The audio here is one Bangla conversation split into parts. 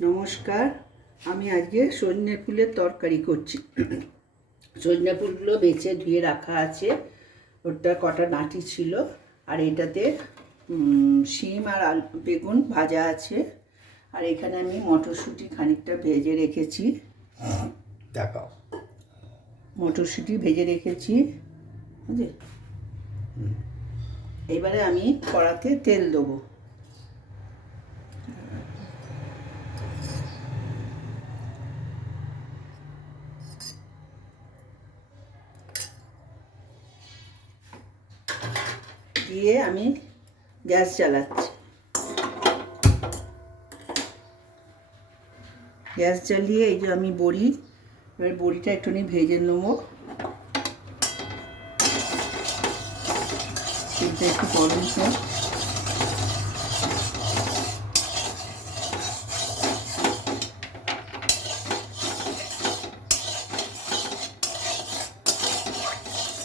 নমস্কার। আমি আজকে সজনে ফুলের তরকারি করছি। সজনে ফুলগুলো বেছে ধুয়ে রাখা আছে। ওটা কটা নাটি ছিল। আর এটাতে শিম আর আলু বেগুন ভাজা আছে। আর এখানে আমি মটরশুঁটি খানিকটা ভেজে রেখেছি। দেখাও। মটরশুঁটি ভেজে রেখেছি। বুঝলি? এবারে আমি কড়াতে তেল দেবো। দিয়ে আমি গ্যাস জ্বালাচ্ছি। গ্যাস জ্বালিয়ে এই যে আমি বড়ি, এবার বড়িটা একটুখানি ভেজে নেব। একটু গরম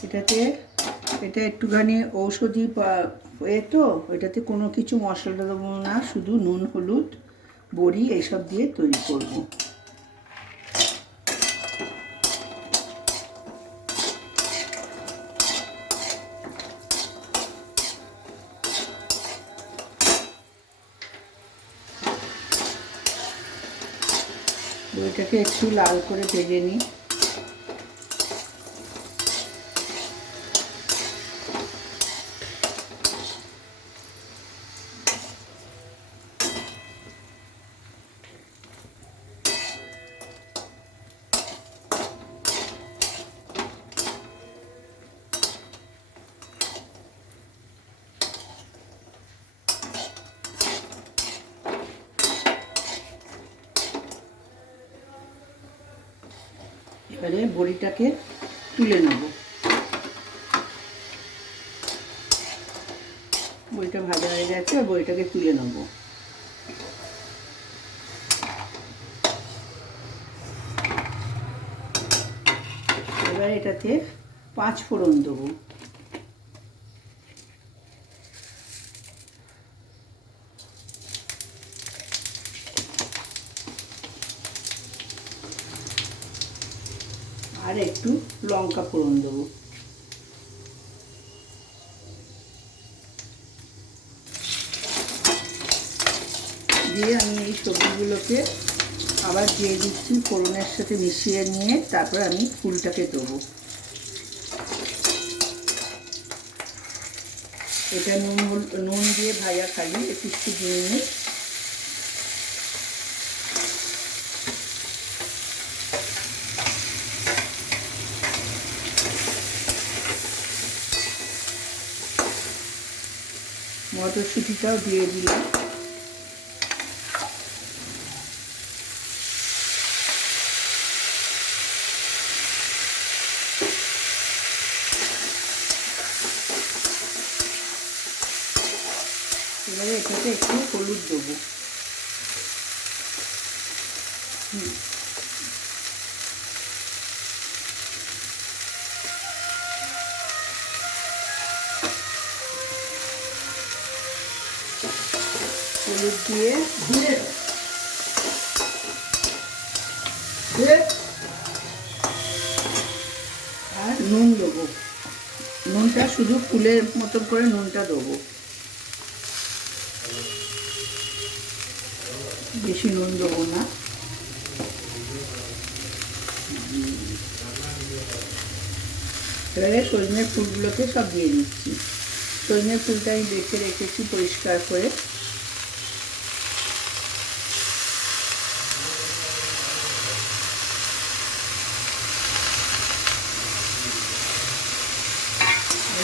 এটাতে এটা একটুখানি ঔষধি এ তো, এটাতে কোনো কিছু মশলা দেবো না, শুধু নুন, হলুদ, বড়ি এইসব দিয়ে তৈরি করব। বইটাকে একটু লাল করে ভেজে নিই। এবারে বড়িটাকে তুলে নেব। বড়িটা ভাজা হয়ে গেছে বড়িটাকে তুলে নেব। এবার এটাতে পাঁচ ফোড়ন দেবো। আর একটু লঙ্কা ফোড়ন দেবো। দিয়ে আমি এই সবজিগুলোকে আবার দিয়ে দিচ্ছি, ফোড়নের সাথে মিশিয়ে নিয়ে তারপর আমি ফুলটাকে দেবো। এটা নুন নুন দিয়ে ভাজা খালি একটু একটু দিয়ে নিই মটরশুঁটিটাও দিয়ে দিলাম এবারে এটাতে একটু হলুদ দেবো হুম। হলুদ দিয়ে ধুয়ে আর নুন দেবো। নুনটা শুধু ফুলের মতন করে নুনটা দেবো। বেশি নুন দেবো না। এবারে সজনের ফুলগুলোকে সব দিয়ে দিচ্ছি। সজনের ফুলটা আমি বেছে রেখেছি পরিষ্কার করে।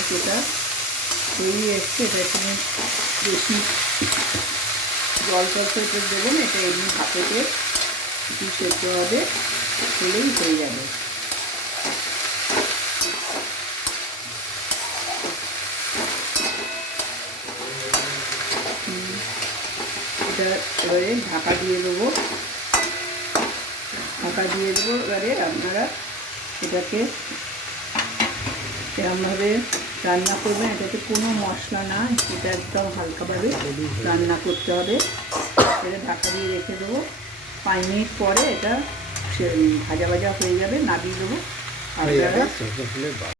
যেটা বেরিয়ে এসছে, এটা তুমি বেশি জল টল এটা দেবো এটা এমনি ভাপেতে একটু সেদ্ধ হবে হলেই হয়ে যাবে। এটা এবারে ঢাকা দিয়ে দেবো। ঢাকা দিয়ে দেবো, এবারে আপনারা এটাকে এরমভাবে রান্না করবেন এটাতে কোনো মশলা না এটা একদম হালকাভাবে রান্না করতে হবে। এটা ঢাকা দিয়ে রেখে দেবো। পাঁচ মিনিট পরে এটা সে- ভাজা ভাজা হয়ে যাবে নাবিয়ে দেবো। হয়ে